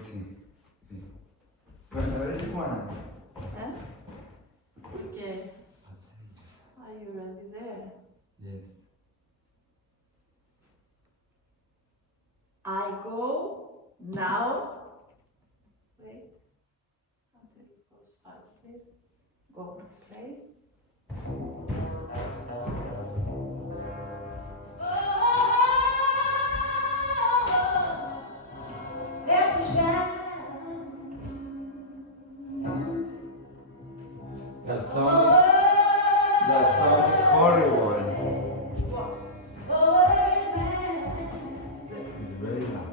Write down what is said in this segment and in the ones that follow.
sí. Sí. Bueno, a ver el one. ¿Eh? ¿Qué? Are you ready there? Yes. I go now. Wait. Until it goes fast, please. Go. Play. That song is horrible. It's very loud.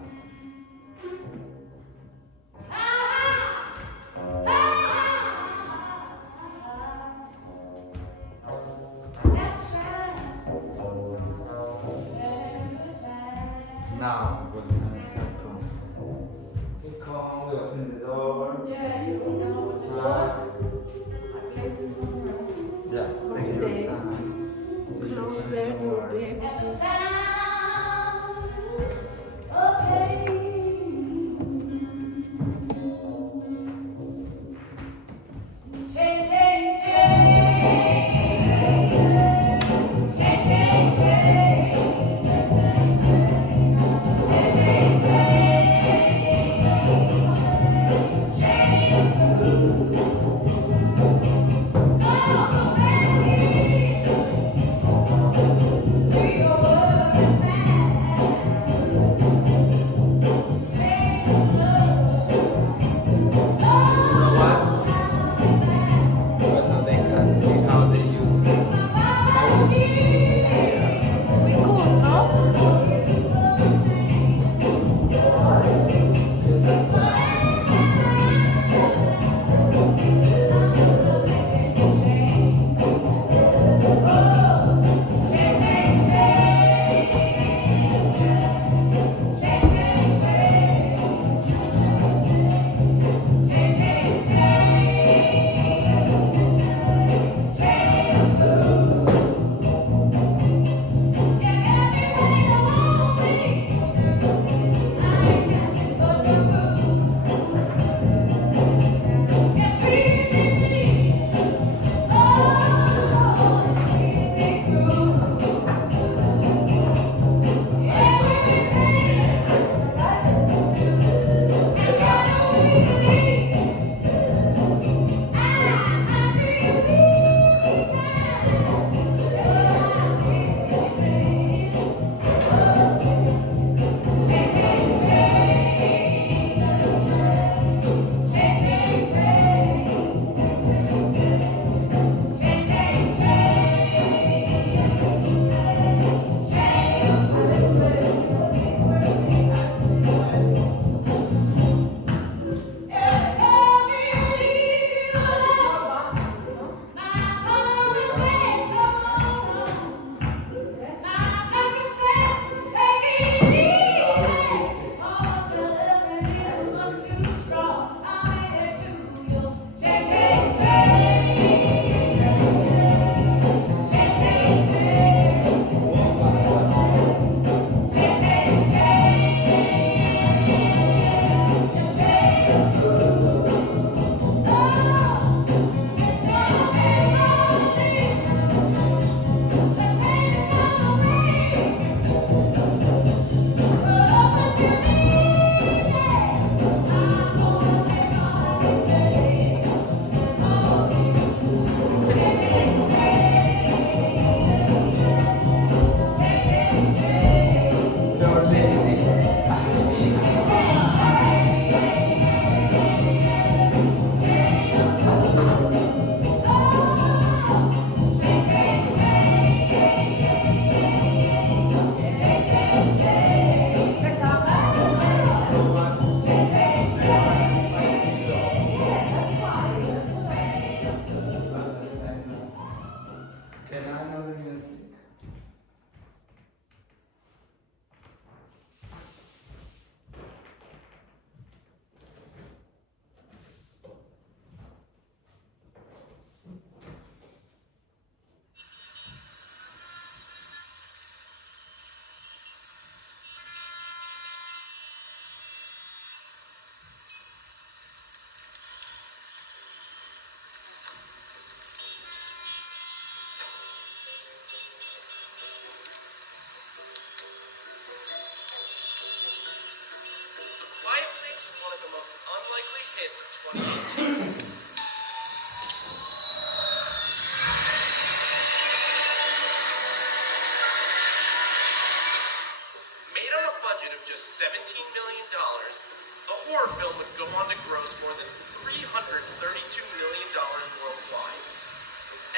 this was one of the most unlikely hits of 2018. Made on a budget of just $17 million, the horror film would go on to gross more than $332 million worldwide.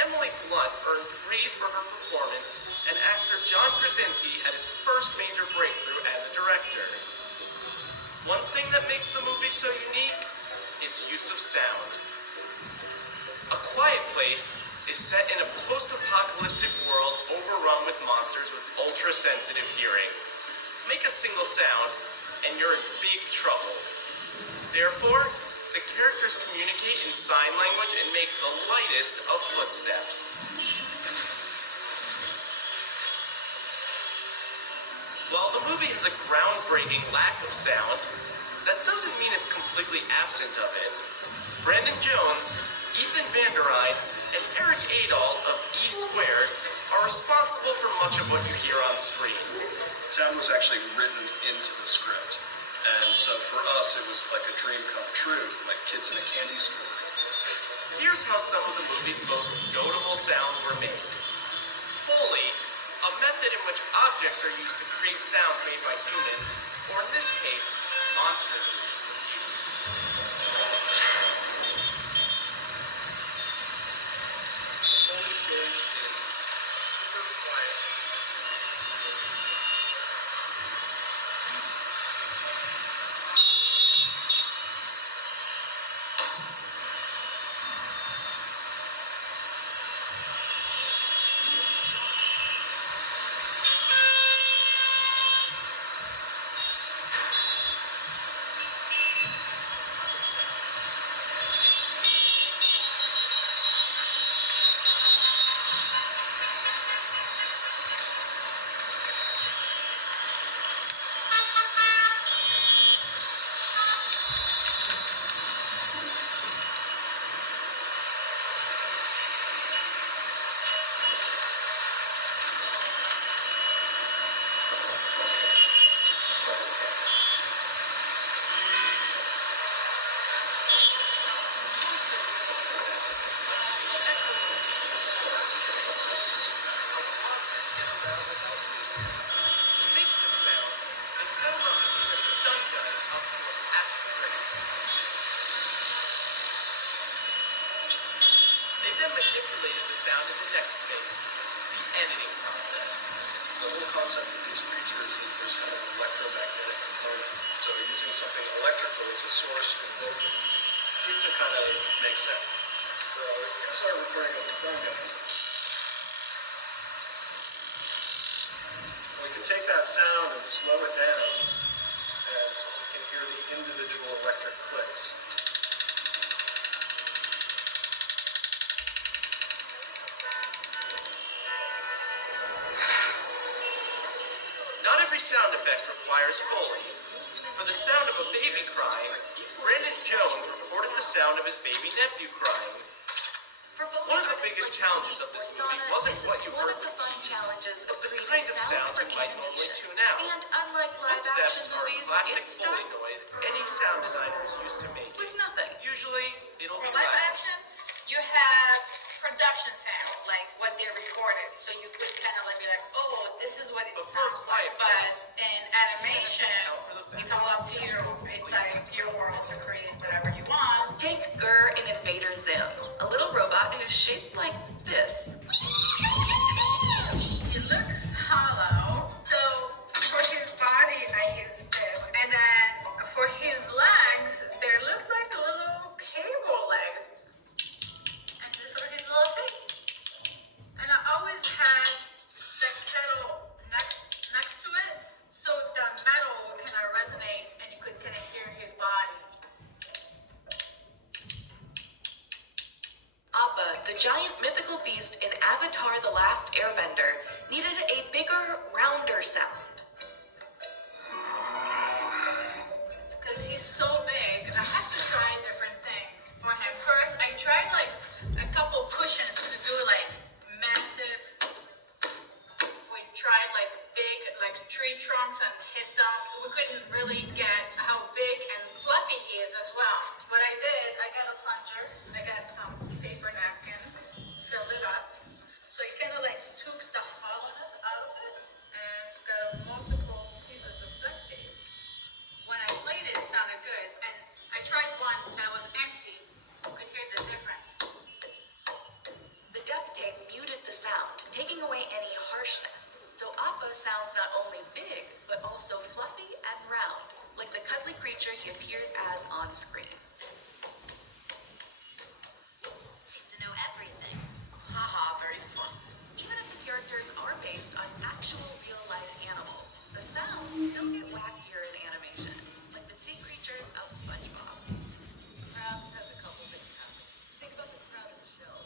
Emily Blunt earned praise for her performance, and actor John Krasinski had his first major breakthrough as a director. One thing that makes the movie so unique, its use of sound. A Quiet Place is set in a post-apocalyptic world overrun with monsters with ultra-sensitive hearing. Make a single sound, and you're in big trouble. Therefore, the characters communicate in sign language and make the lightest of footsteps. While the movie has a groundbreaking lack of sound, that doesn't mean it's completely absent of it. Brandon Jones, Ethan Van Der Rijn, and Eric Adol of E Squared are responsible for much of what you hear on screen. Sound was actually written into the script. And so for us, it was like a dream come true, like kids in a candy store. Here's how some of the movie's most notable sounds were made. Foley, a method in which objects are used to create sounds made by humans, or in this case, monsters, was used. The Foley stage is super quiet. They then manipulated the sound in the next phase, the editing process. The whole concept of these creatures is there's kind of an electromagnetic component. So using something electrical as a source for vocal seems to kind of make sense. So here's our recording of the stun gun. We can take that sound and slow it down, and we can hear the individual electric clicks. Not every sound effect requires Foley. For the sound of a baby crying, Brandon Jones recorded the sound of his baby nephew crying. One of the biggest challenges of this movie wasn't what you heard with these, but the kind of sounds you might normally tune out. Footsteps are a classic Foley noise any sound designer is used to making. Usually, it'll be For live loud. action, you have production sound, like what they recorded. So you could kind of like be like, oh, this is what it But for a sounds like. quiet But place, in animation, account for the fact it's all up to you. It's like your world to create whatever you want. Take Gur in Invader Zim, a little robot who's shaped like this. It looks hollow. So for his body, I use this. And then for his legs, they look like little cable legs. And this are his little feet. And I always had the kettle next to it, so the metal would kind of resonate and you could kind of hear his body. Appa, the giant mythical beast in Avatar: The Last Airbender, needed a bigger, rounder sound. Because he's so big, I had to try different things for him. First, I tried like a couple cushions to do like massive. We tried like big like tree trunks and hit them. We couldn't really really get how big and fluffy he is as well. What I did, I got a plunger, I got some paper napkins, filled it up. So it kind of like took the hollowness out of it and got multiple pieces of duct tape. When I played it, it sounded good. And I tried one that was empty. You could hear the difference. The duct tape muted the sound, taking away any harshness. So Appa sounds not only big, but also fluffy and round, like the cuddly creature he appears as on screen. Seem to know everything. Haha, very fun. Even if the characters are based on actual real-life animals, the sounds still get wackier in animation, like the sea creatures of SpongeBob. Krabs has a couple things happen. Think about the crab as a shell.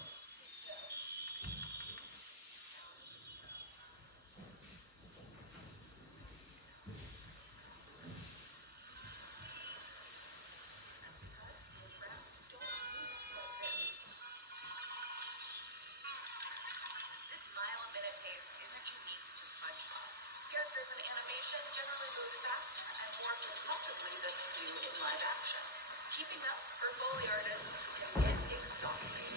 This mile-a-minute pace isn't unique to SpongeBob. Characters in animation generally move faster and more compulsively than they do in live action. Keeping up for Foley artists can get exhausting.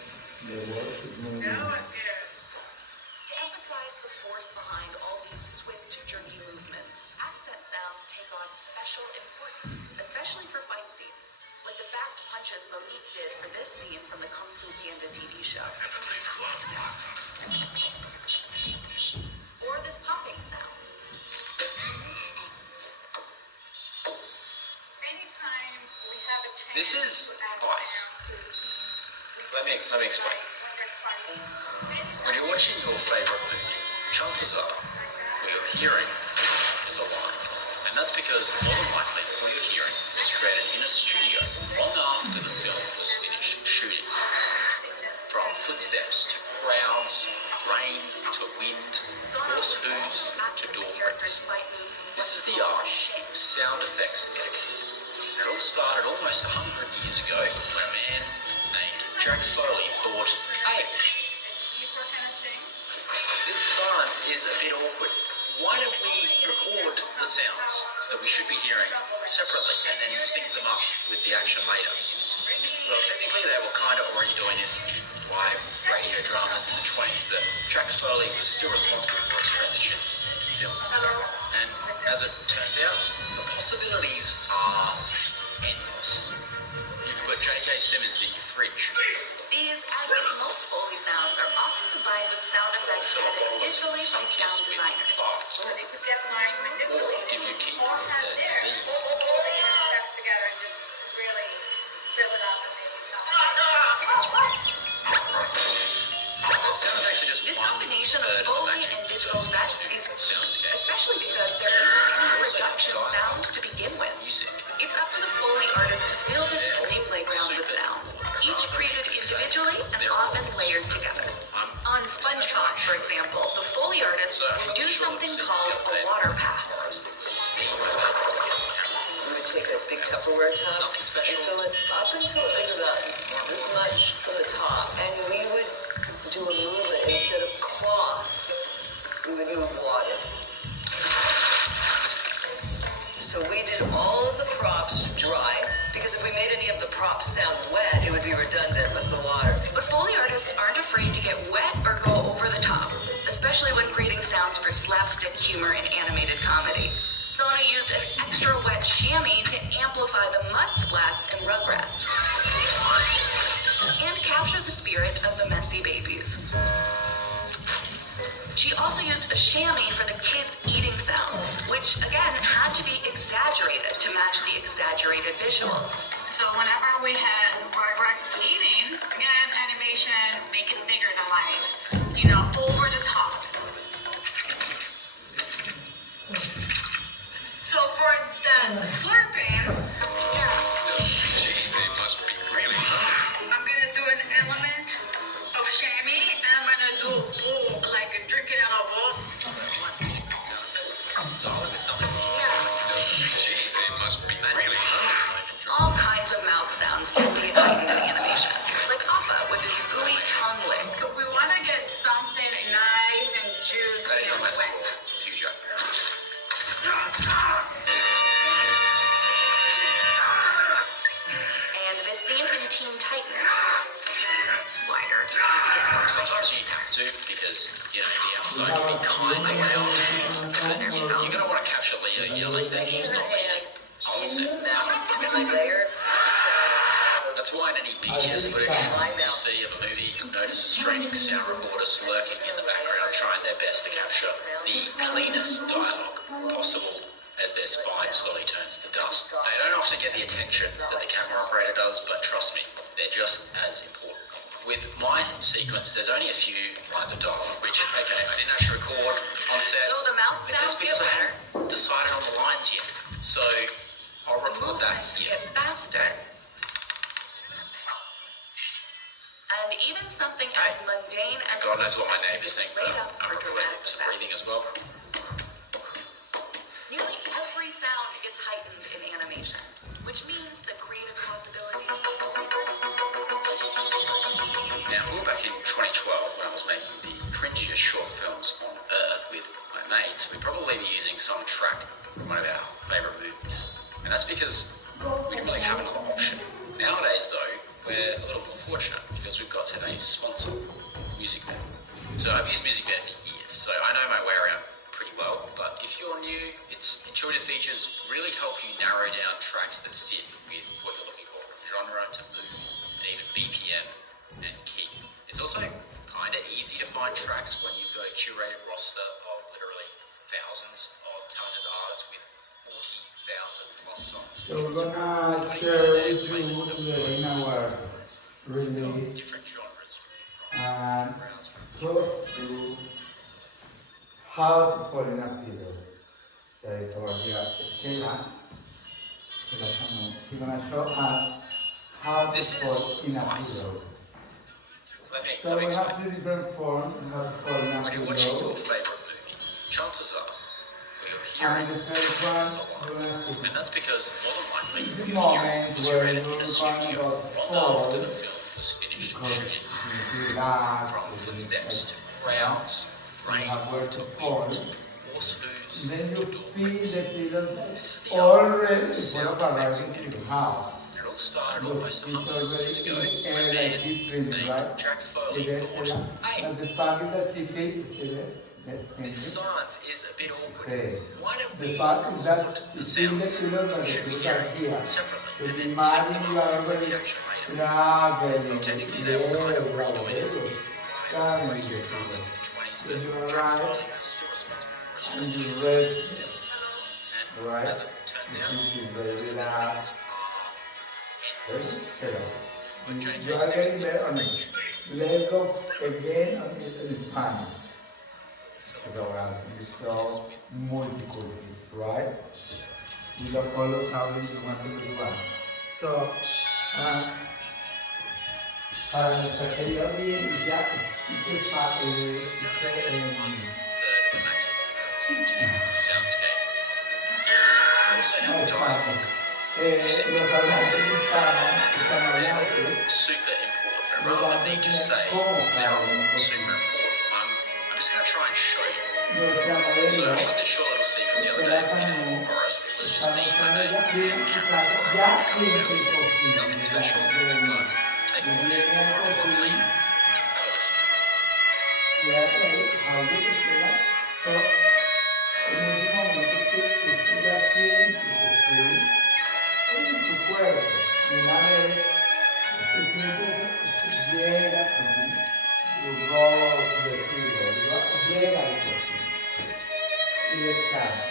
That was good. To emphasize the force behind all these swift, jerky movements, accent sounds take on special importance, especially for fight scenes, like the fast punches Monique did for this scene from the Kung Fu Panda TV show. Or this popping sound. Anytime we have a chance This is to add ice. sound to the scene, Let me explain. when they're fighting, When you're watching your favorite movie, chances are what you're hearing is a line. And that's because more than likely what you're hearing was created in a studio long after the film was finished shooting. From footsteps to crowds, rain to wind, horse hooves to door bricks. This is the art of sound effects editing. And it all started almost 100 years ago when a man named Jack Foley thought, hey, this silence is a bit awkward. Why don't we record the sounds that we should be hearing separately and then sync them up with the action later? Well, technically they were kind of already doing this by radio dramas in the 20s, but Jack Foley was still responsible for its transition to film. And as it turns out, the possibilities are endless. You can put J.K. Simmons in your fridge. These, as with most Foley sounds, are often combined with sound effects added digitally by sound designers. so they could get mine manipulated Give your kid or have a theirs. disease. All the effects together and just really fill it up and make it sound. Sound effects are just This one combination of third of the Foley magic and digital that effects goes is into key, soundscape. especially because there isn't any Also production dialogue, sound to begin with. Music. It's up to the Foley artist to fill this empty playground with sounds, each created individually and often layered together. On SpongeBob, for example, the Foley artist would do something called a water pass. We would take a big Tupperware tub Nothing special. and fill it up until it was about this much from the top. And we would do a movement instead of cloth. We would move water. So we did all of the props dry, because if we made any of the props sound wet, it would be redundant with the water. But Foley artists aren't afraid to get wet or go over the top, especially when creating sounds for slapstick humor in animated comedy. Zona used an extra wet chamois to amplify the mud splats in Rugrats and capture the spirit of the messy babies. She also used a chamois for the kids' eating sounds, which again had to be exaggerated to match the exaggerated visuals. So whenever we had Rugrats eating, again, animation, make it bigger than life. You know, over the top. So for the slurping, Gee, they must be really hungry. I'm gonna do an element of chamois, and I'm gonna do a bowl, like drinking out of a bowl. Dialogue is something. Gee, they must be really hungry. All kinds of mouth sounds tend to get heightened in animation, like Appa with his gooey tongue lick. But we want to get something nice and That juicy is a and mess wet. to you, Jack. tighten wider to get more. Sometimes you have to because, you know, the outside can be kind of loud. You're going to want to capture Leo here like that. He's not on set. Layered. That's why in any BTS footage you see of a movie, notice a streaming sound recorders lurking in the background, trying their best to capture the cleanest dialogue possible as their spine slowly turns to dust. They don't often get the attention that the camera operator does, but trust me, they're just as important. With my sequence, there's only a few lines of dialogue, which, okay, I didn't actually record on set, So the mouth but that's sounds because get I better. hadn't decided on the lines yet. So I'll record that here. Get faster. And even something as mundane as God knows what my neighbours is think, but laid up I'm for recording dramatic some effect. breathing as well. Nearly every sound gets heightened in animation, which means the creative possibilities. Now, if we were back in 2012 when I was making the cringiest short films on Earth with my mates, we'd probably be using some track from one of our favourite movies. And that's because we didn't really have another option. Nowadays, though, we're a little more fortunate because we've got today's sponsor, MusicBed. So I've used MusicBed for years, so I know my way around pretty well, but if you're new, its intuitive features really help you narrow down tracks that fit with what you're looking for, from genre to mood, and even BPM and key. It's also kind of easy to find tracks when you've got a curated roster of literally thousands of talented artists with 40,000 plus songs. So we're gonna share with you today in our release Different genres. and go through how to fall in a pillow. That is our dear Stella. She's gonna show us how to This is fall in a nice. pillow. Let So me we explain. have two different forms on how to fall in a When you're watching pillow. your favourite movie, chances are what you're And hearing the first one, is a lot. we're gonna see. And that's because more than likely The your hearing moment was where created in you're a studio going long after to the film was finished because shooting. you relax, From you footsteps to relax. crowds, You rain have where to to fall. wind, horse hooves Then to you door feel rings. the pillow This is the already sound before effects arriving to editing. the house. And it all started Look, almost it's 100 already years ago in the when air a like man this feeling, named right? Jack Foley It is, thought, hey, and the fact is that she feels this silence is a bit awkward. Okay. Why don't The we fact is that record she the feels the sounds? pillow, but the Should we pillows hear are it here. separately So and then sync imagine them you are up with already the action later? traveling. Technically, they were kind of redoing this radio dramas in the 20s, but Jack Foley was still responsible for his And transition. you rest, And right? as it turns out, You feel very relaxed. Very endless. still. When James You was are getting 17, there on it. Let's go again on the Spanish. Because our answer is so multicultural, right? We love all of how we want to do one. So, para nuestra querida audiencia, este third of the magic that goes into the soundscape. We also have dialogue. los hablantes hispanos están They're hablando. all super important, but rather than me just say they're all super important, I'm just going to try and show you. Nuestra So I modelo, shot this short little sequence the other day in a forest. It was just me, my mate, and camera for a ya couple of minutes. identificó Nothing special, but take a watch. More importantly, have a listen. En ese momento usted ya siente que usted en su cuerpo, y una vez se siente eso, llega aquí, you go to the pillow, llega al cojín y descansa.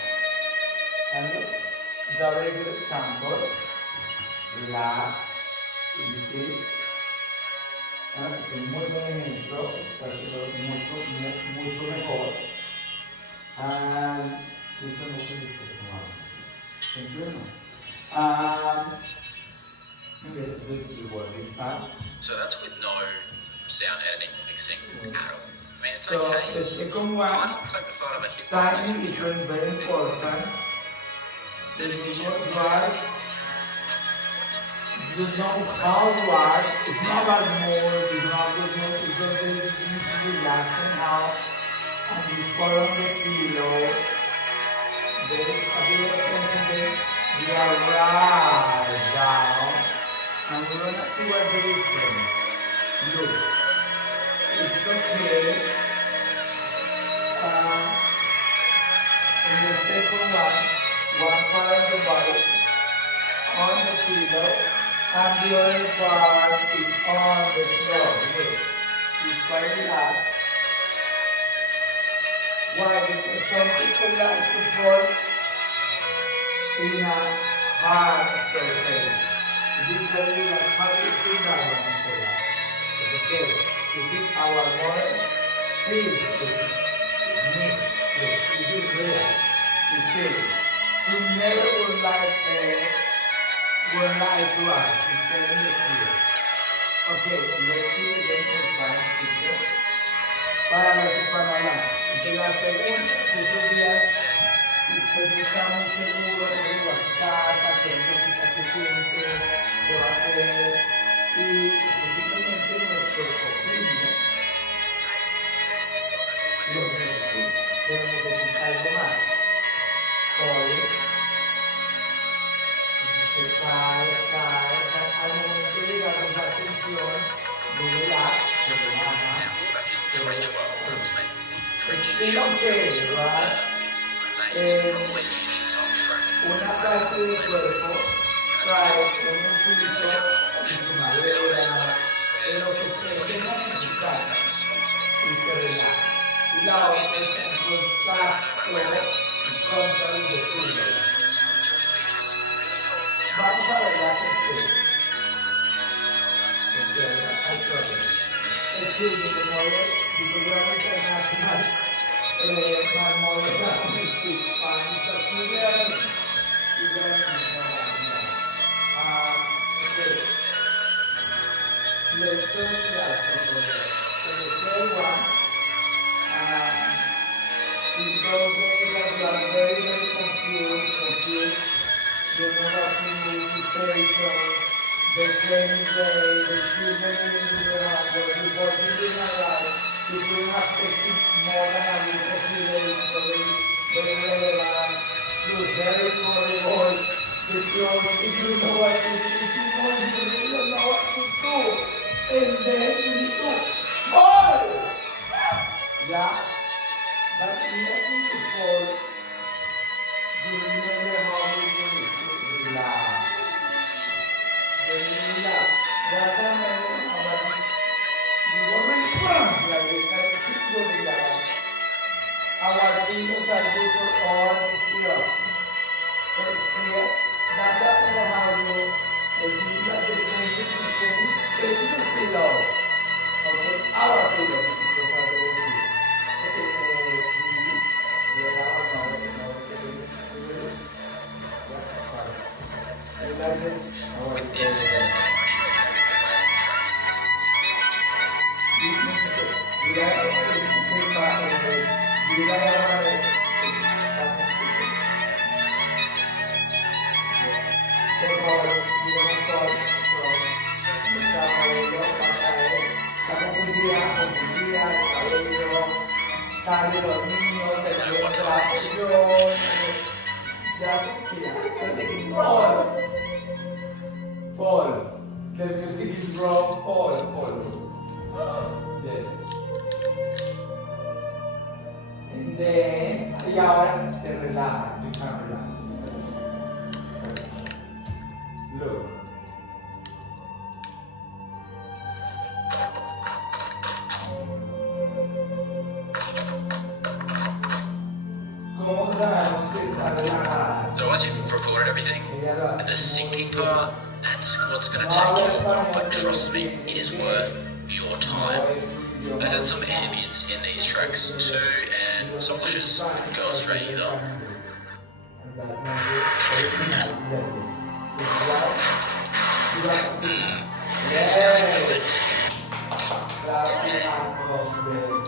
And it's a very good example. Relax, easy. Es un muy buen ejemplo, está haciendo mucho mejor. And we can open the second one. Thank you very much. Maybe let's do one this time. So that's with no sound editing, mixing at all. I mean, it's So okay. the second Kind one, of looks like the start of a hip hop music timing is video. very important. Then You addition, know right. You know how to act. It's not about more, it's not good more, it's just that you need to relax and how. And you fall on the pillow. There is a bit of tension there. You are right down. And we're gonna see what the difference. Look, it's okay. In the second one part of the body on the pillow, and the other part is on the floor. Look, it's quite relaxed. Why? Because some people like to fall in a hard surface. This is very relaxed. How do you feel that one, Stella? It's okay. You think our more feels is me. Look, this is real. You feel. You never would like to us. It's telling the truth. Okay, let's see the next speaker. Para los hispanohablantes. Entonces la segunda, si esos días usted está muy seguro de que va a estar, haciendo su paciente, que va a hacer, y simplemente nuestros opinios lo necesitan, pero necesita algo más. Hoy, se cae, al momento de darnos la atención, no relaja, se relaja. Back in 2012, I was making pretty It's short okay, films with right? my mates, probably using some track. Una parte del cuerpo trae un impulso de su madera, de lo que usted tenga en su casa y se relaja. Y la otra es un contacto contra el destino. Vamos a ver la tercera. Excuse me, mother, because we are international. My mother doesn't speak Spanish, so she learns. Okay. Let's turn to that for so the third one, in those days that we are very, very confused, you know what to move, stations, the training day, the children in the house, before children arrive, you couldn't have taken more than a week or 2 days, so very relevant, very horrible, the clothes, if you know what to do, if you really don't know what to do, and then you need to fall! Yeah? But even before, you remember how you need to relax. Relax. That's a matter of you already from like people relax. Our fingers are good for all these years. So it's clear. That's a matter how you feel that the tension is taking the pillow. Okay, our pillow. Because I will see. Okay, please. You like this? With this, Los niños, el trabajo, ya, fall. The music is wrong, fall. Yes. And then, y ahora se relaja, you can relax. Look. ¿Cómo sabemos que está relajada? so once you've recorded everything, the sinking part, that's what's going to take you, but trust me, it is worth your time. I've had some ambience in these tracks too, and some bushes wouldn't go astray either. Sounding good.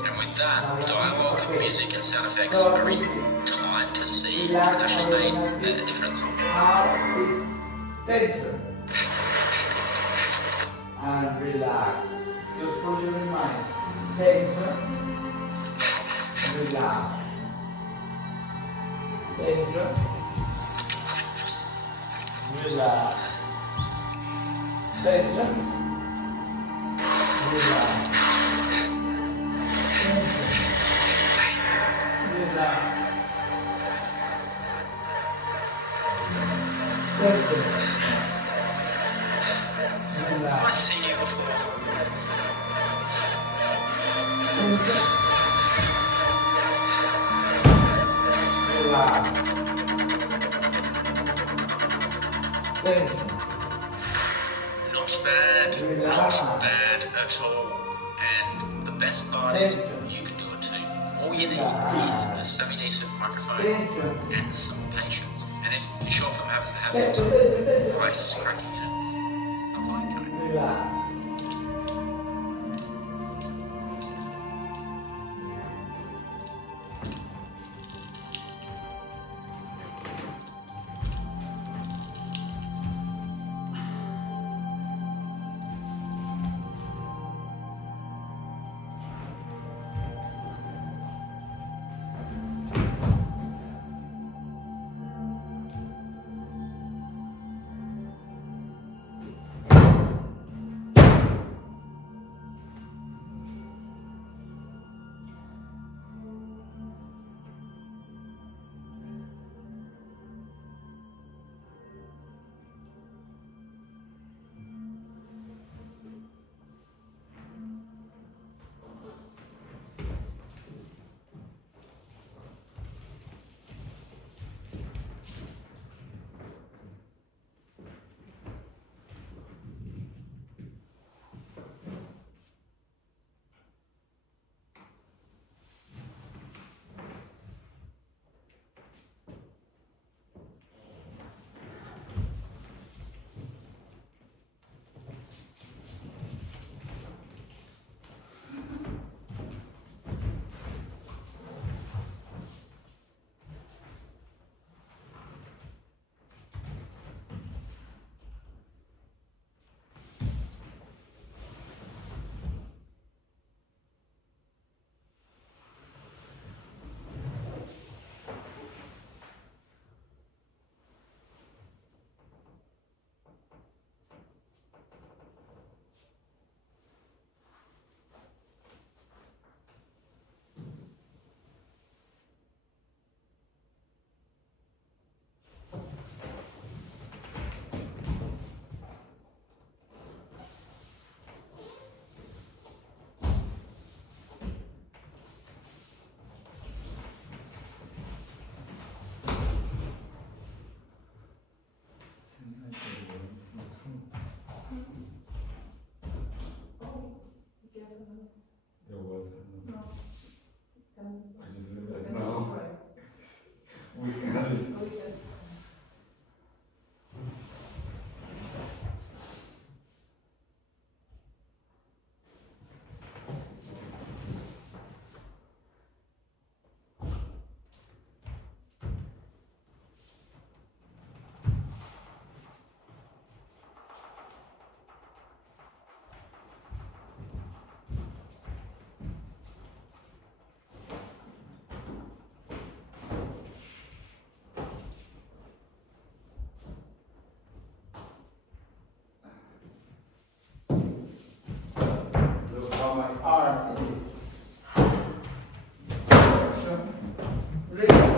And with that, dialogue, music and sound effects are in time to see if it's actually made a difference. Tension. And relax. Just put your mind. Tension. Relax. Tension. Relax. Tension. Relax. Relax. Have I seen you before? Not bad. Not bad at all. And the best part is you can do it too. All you need is a semi-decent microphone and some patience. And if your short film happens to have some rice cracking in it, apply code. Relax. There was no. I just realized now. We can. Look how my arm is. Relax. Relax.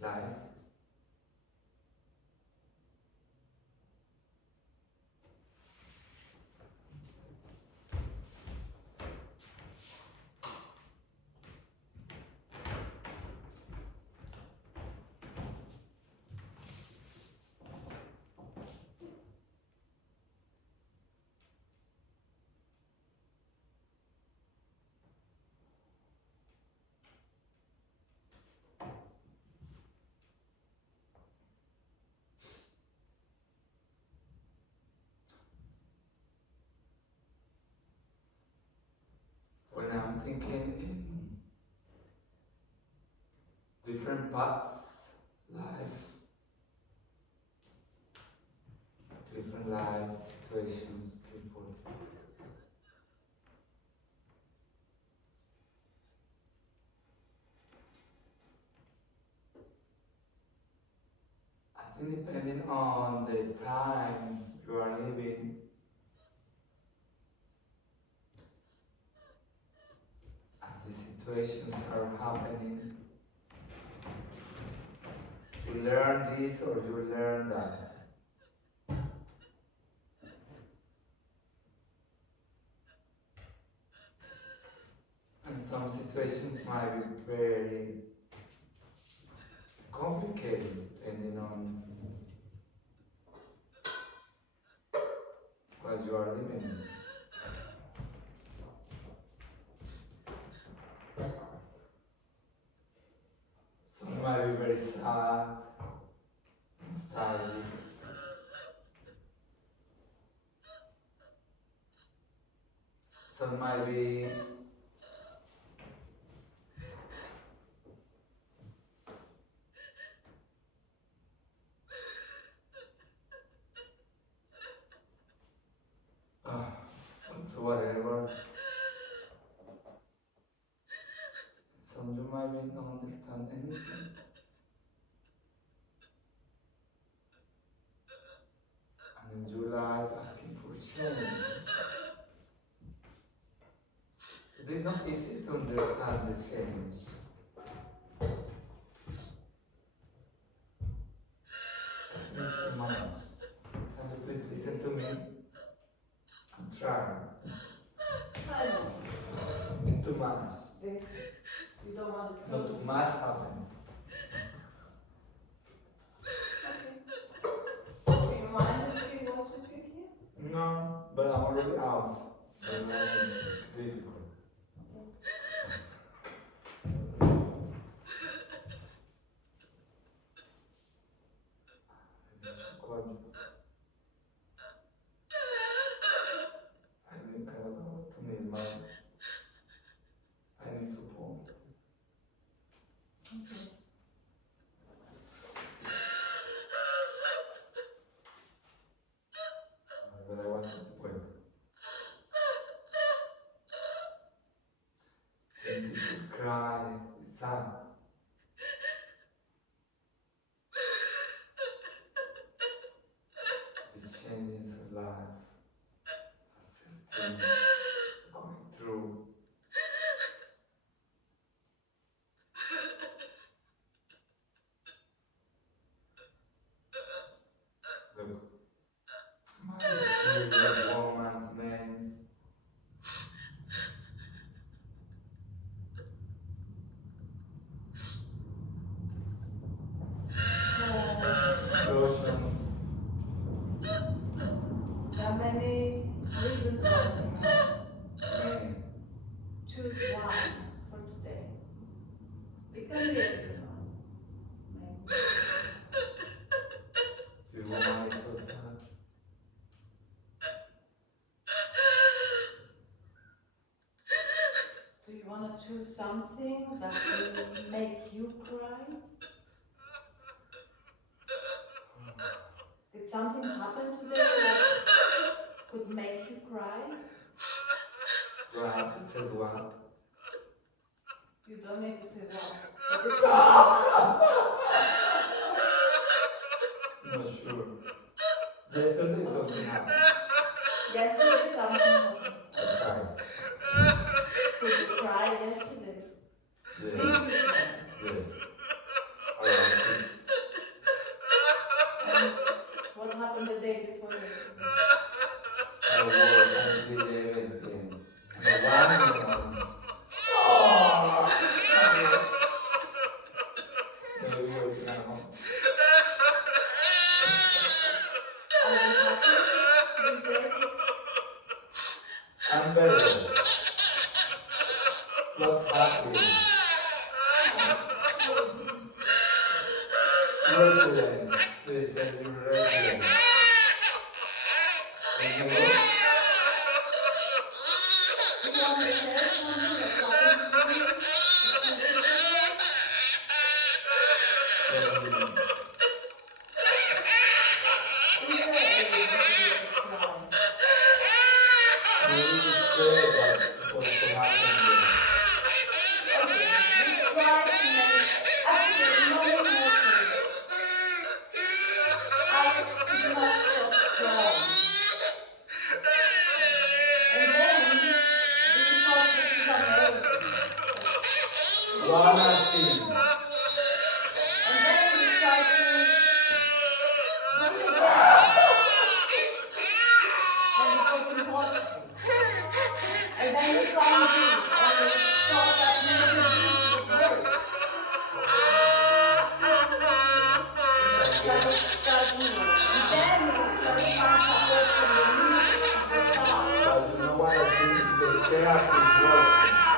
Light. When I'm thinking in different paths, life, life situations people. I think depending on the time you are living, and the situations are happening, you learn this or you learn that. And some situations might be very complicated depending on what you are living in. Some might be very sad, nostalgic. Some might be whatever. Some you might not understand anything. And in your life asking for change. It is not easy to understand the change. It's too much. Can you please listen to me? And try. Try not. It's too much. This. You don't want it. Not too much happen. Okay. Do you mind if she watches you here? No, but I'm already out. And then difficult. I need support. Okay. But I want support. When people cry, it's sad. The changes of life. Accepting, going through. Look, my serious woman's names. Explosions. There are many reasons why we have. Many. Choose one for today. It can be a good one. Maybe. This woman is so sad. Do you want to choose something that will make you cry? Did something happen today that could make you cry? Do I have to say what? You don't need to say what. But did something Not sure. Yesterday something happened. Yesterday something happened. I tried. Did you cry yesterday? Yes. Did you cry? Yes. Around 6. And what happened the day before yesterday? I worked until 11 p.m. No, 1 p.m. Maybe wait now. Are you happy this day? I'm better. What's happening? Resident. Please send your resident. Can you look? You want to share something that happened to you? Can you- Please share it with me. you know what? I think the therapy is working.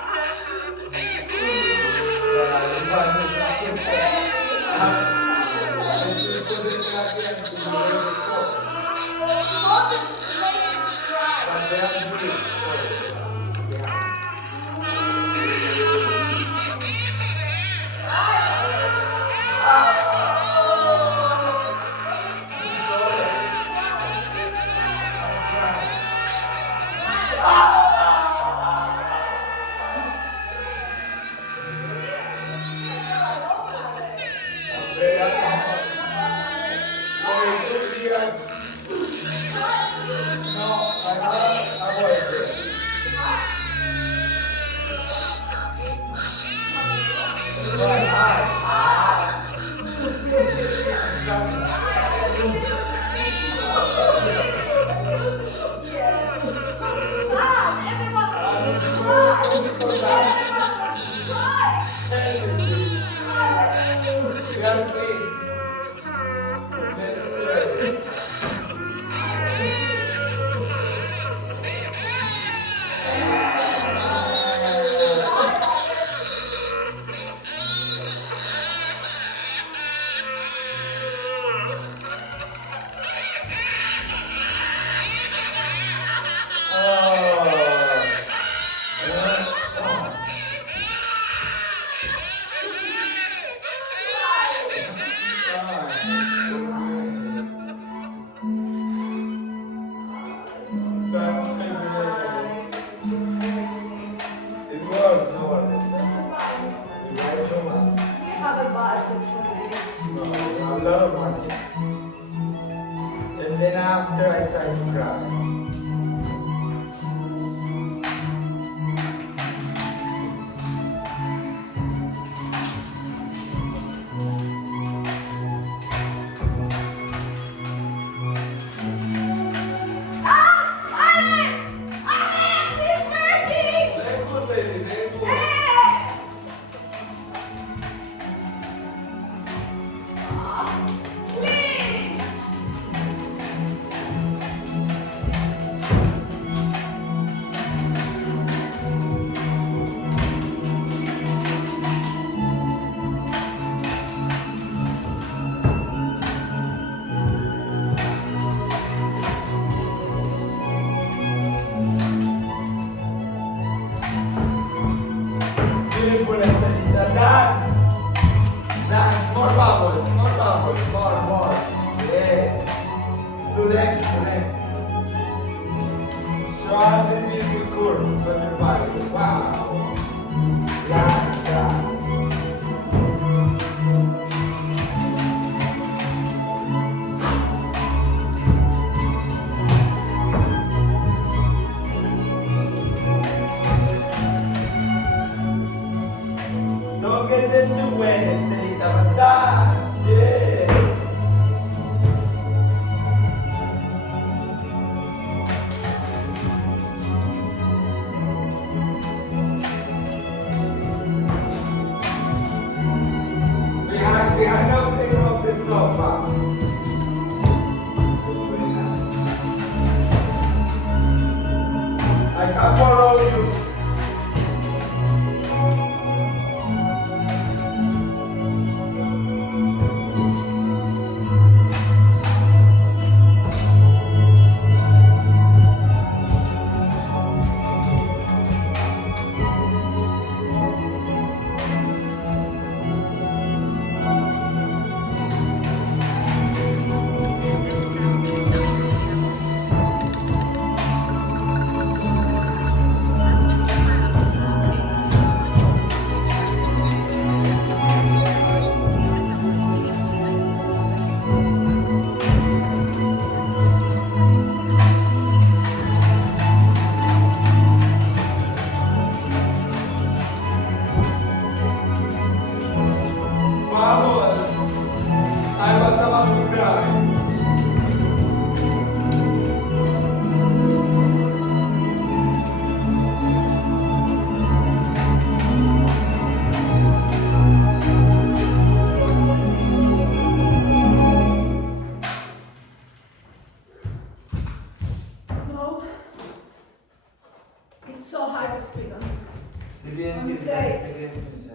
stage. still didn't finish.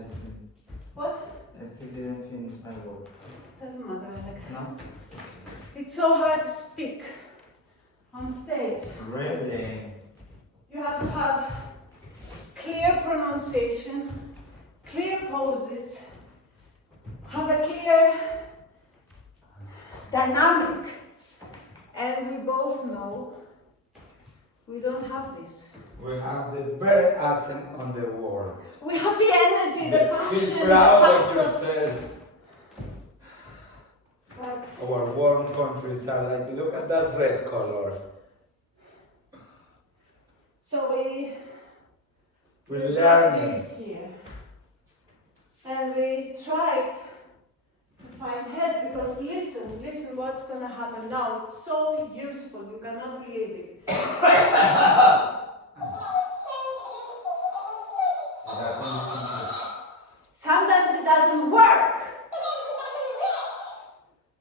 What? I still didn't finish my work. Doesn't matter, Alex. No? It's so hard to speak on stage. Really? You have to have clear pronunciation, clear poses, have a clear dynamic. And we both know we don't have this. We have the best accent on the world. We have the energy, the passion, Feel the proud of pathos. yourself. But Our warm countries are like, look at that red color. so We're learning. this here. And we tried to find help because listen what's gonna happen now. It's so useful, you cannot believe it. Sometimes it doesn't work.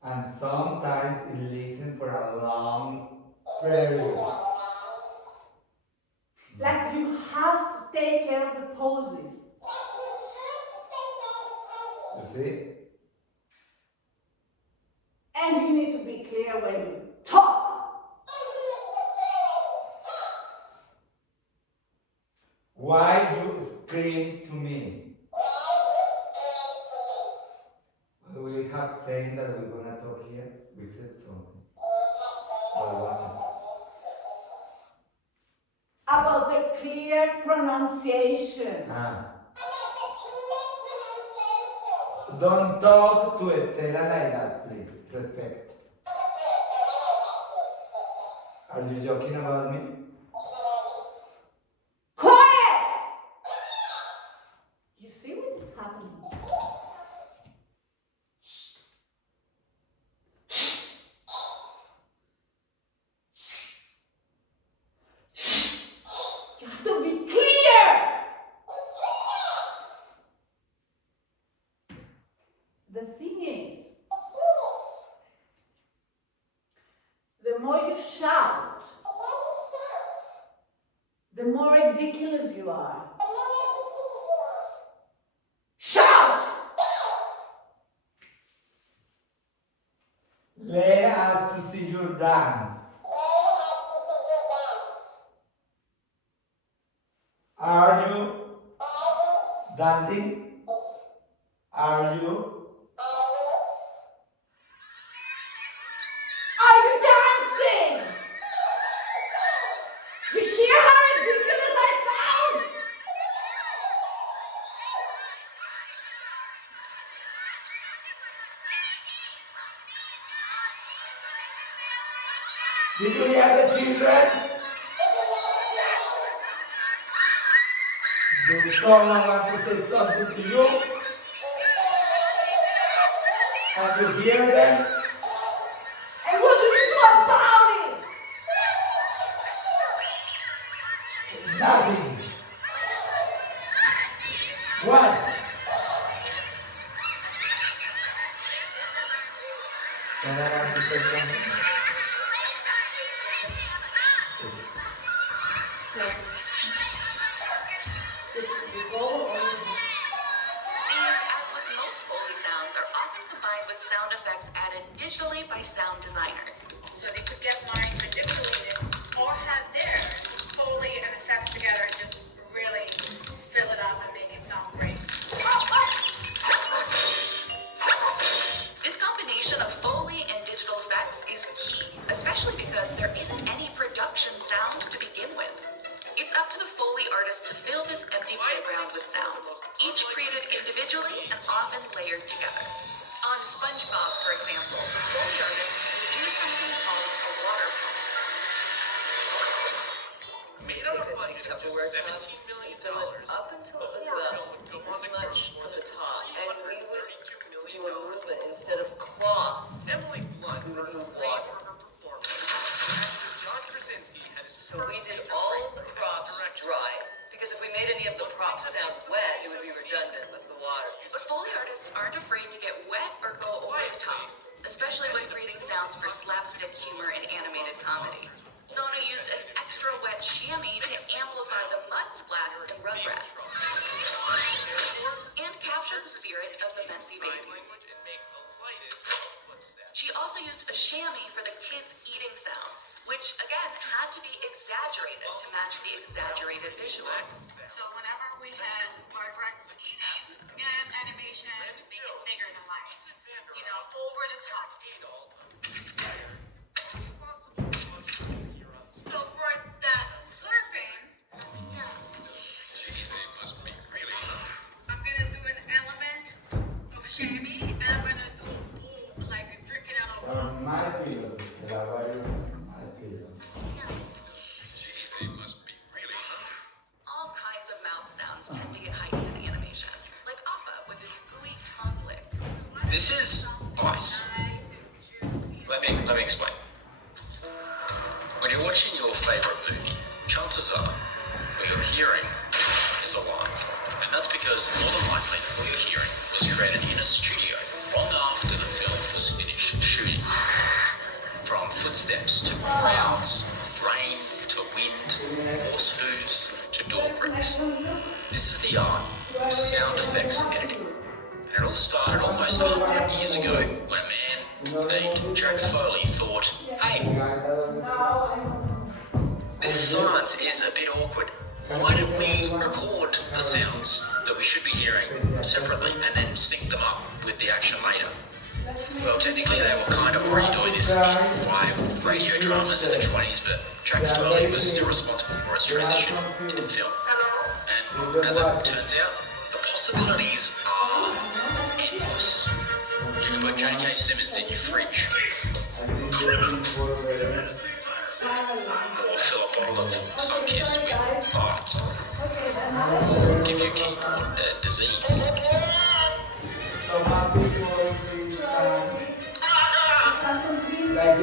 And sometimes it listens for a long period. Like you have to take care of the poses. You see? And you need to be clear when you talk. Why you scream to me? We have saying that we're gonna talk here. We said something. What was About the clear pronunciation. it? Don't talk to Estela like that, please. Respect. Are you joking about me? Quiet! You see what is happening? You have to be clear! The thing is, the more you shout, the more ridiculous you are. Shout! Let us to see your dance. Are you dancing? Are you? Are you dancing? You hear how ridiculous I sound? Did you hear the children? Does someone want to say something to you? Have you hear them? And what do you do about it? Nothing. What? Can I have to say something? These, as with most Foley sounds, are often combined with sound effects added digitally by sound designers. So they could get mine manipulated or have theirs Foley and effects together and just really fill it up and make it sound great. This combination of Foley and digital effects is key, especially because there isn't any production sound to begin with. It's up to the Foley artist to fill this empty playground with sounds, each created individually and often layered together. On SpongeBob, for example, the Foley artist would do something called a water pump. Made on a budget of just $17 million, Fill it up until the it was horror about film would go on this to much gross more from than the top, and we would $332 do million. a movement instead of claw. Emily Blunt We would earned move praise water. for her performance. Actor John Krasinski had his So we first did major all break of the as a props director. dry, because if we made any of the props sound wet, it would be redundant with the water. But Foley artists aren't afraid to get wet or go over the top, especially when creating sounds for slapstick humor and animated comedy. Zona used an extra wet chamois to amplify the mud splats in Rugrats and capture the spirit of the messy babies. She also used a chamois for the kids' eating sounds, which again had to be exaggerated to match the exaggerated visuals. So whenever we had Rugrats eating, again, animation, make it bigger than life. You know, over the top. So for that slurping, I'm gonna do an element of chamois, and I'm gonna like drink it out of My pillow, my pillow. All kinds of mouth sounds tend to get heightened in the animation, like Appa with his gooey tongue lick. This is ice. nice and juicy. Let me explain. When you're watching your favourite movie, chances are what you're hearing is a lie. And that's because more than likely what you're hearing was created in a studio long after the film was finished shooting. From footsteps to crowds, rain to wind, horse hooves to door bricks. This is the art of sound effects editing. And it all started almost 100 years ago when a man named Jack Foley thought, hey, this silence is a bit awkward. Why don't we record the sounds that we should be hearing separately and then sync them up with the action later? Well, technically they were kind of already doing this in live radio dramas in the 20s, but Jack Foley was still responsible for its transition into film. And as it turns out, the possibilities are endless. You can put J.K. Simmons in your fridge, or fill a bottle of Sunkiss with farts, or give your keyboard a disease. So my people like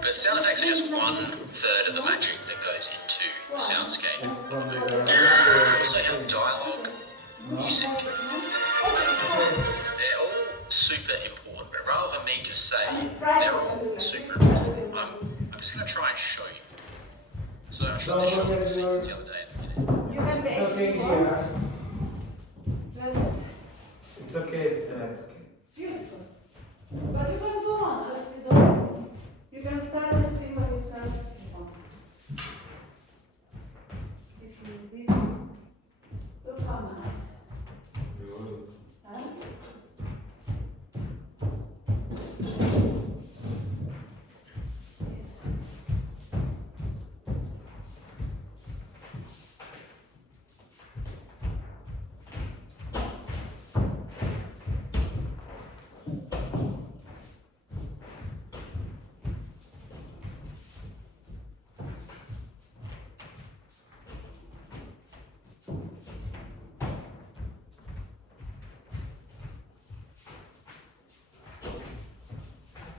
But sound effects are just 1/3 of the magic that goes into the soundscape of a movie. You also have dialogue, music. They're all super important, but rather than me just say they're all super important, I'm just going to try and show you. So I showed this short sequence the other day. You can take okay it. here. That's It's okay, Stella, it's okay. beautiful. But you can go on as you don't. You can start to see when you start to on. If you did, look how nice. Huh? Yes.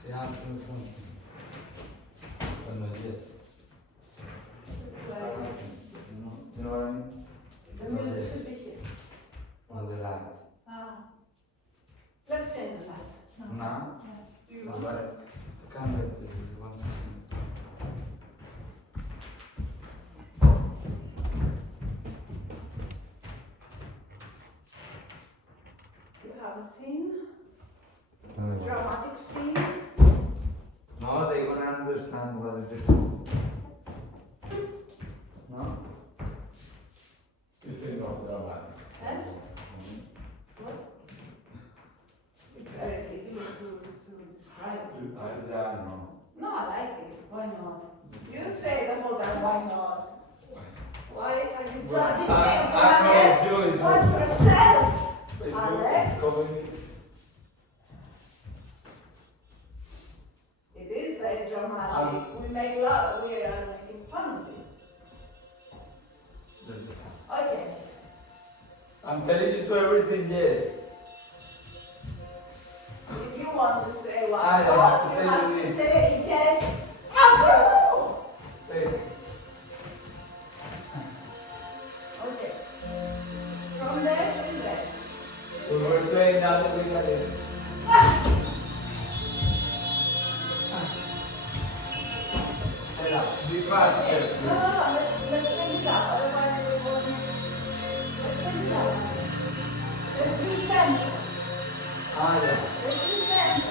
Se altro sono. Quando dietro. You know what I mean? The music should be here. Or the light. Let's change the lights. No. Now? Yeah. Do you No, want? but the camera this is one thing. You have a scene, dramatic scene. No, they gonna understand what is this. No? This is not dramatic. And what? It's very difficult to describe it. I don't know. No, I like it. Why not? You say the whole time, why not? Why are you judging me? I know, it's you, it's What you. yourself? It's Alex? coming. It is very dramatic. We make love, we are making fun of it. This is Okay. I'm telling you to everything, yes. If you want to say I why have not, to you tell have you to this. say yes. No! Say. Okay. From there to there. We were playing now that we got it. Be faster. No, let's send it up. Otherwise we won't. Let's send it up. Let's restand. Ah, yeah. Let's restand.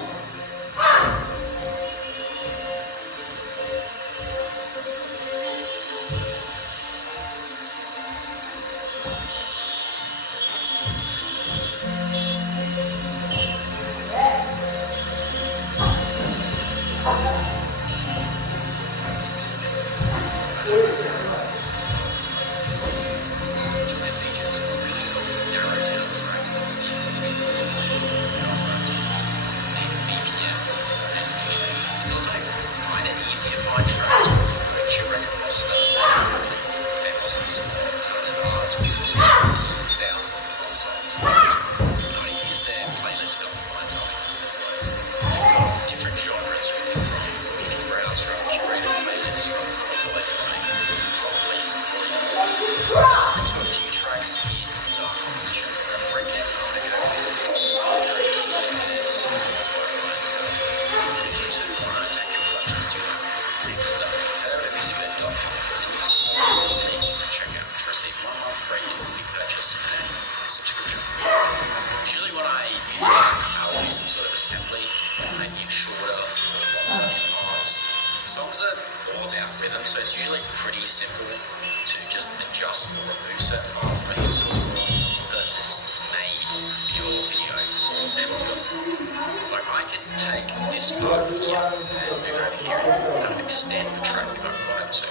Songs are all about rhythm, so it's usually pretty simple to just adjust or remove certain parts that your purpose made for your video or short film. Like I can take this part here and move over here and kind of extend the track if I wanted to.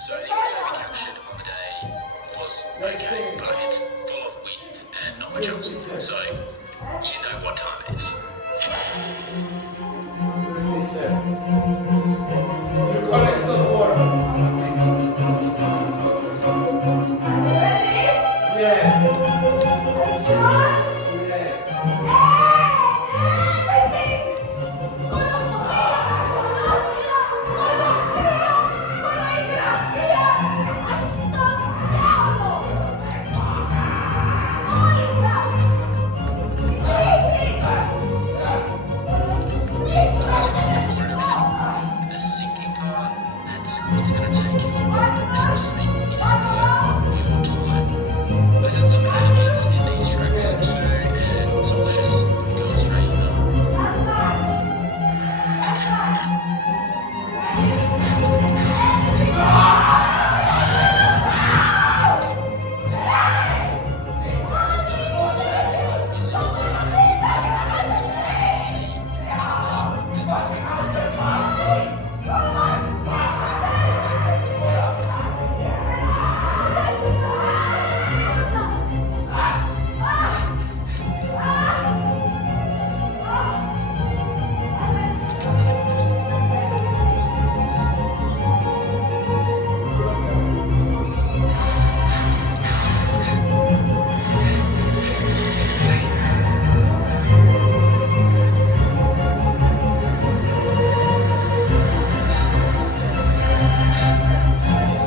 So the audio we captured on the day was okay, but it's full of wind and not much else. So you know what time it is. You collect some water. Yes. Yes. The sinking part, that's what's going to take you. Trust me, it is worth your time. I had some elegance in these tracks too, and so let's just go straight in.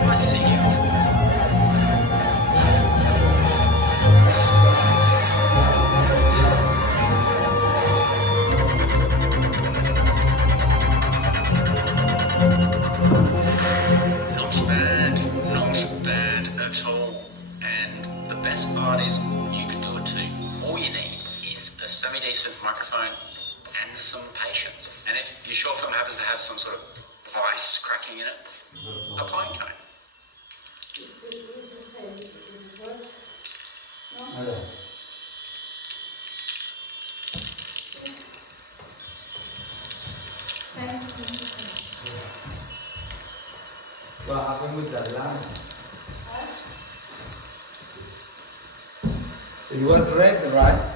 I see you. Not bad at all. And the best part is you can do it too. All you need is a semi-decent microphone and some patience. And if your short film happens to have some sort of ice cracking in it, a pine cone. What happened with that lamp? It was red, right?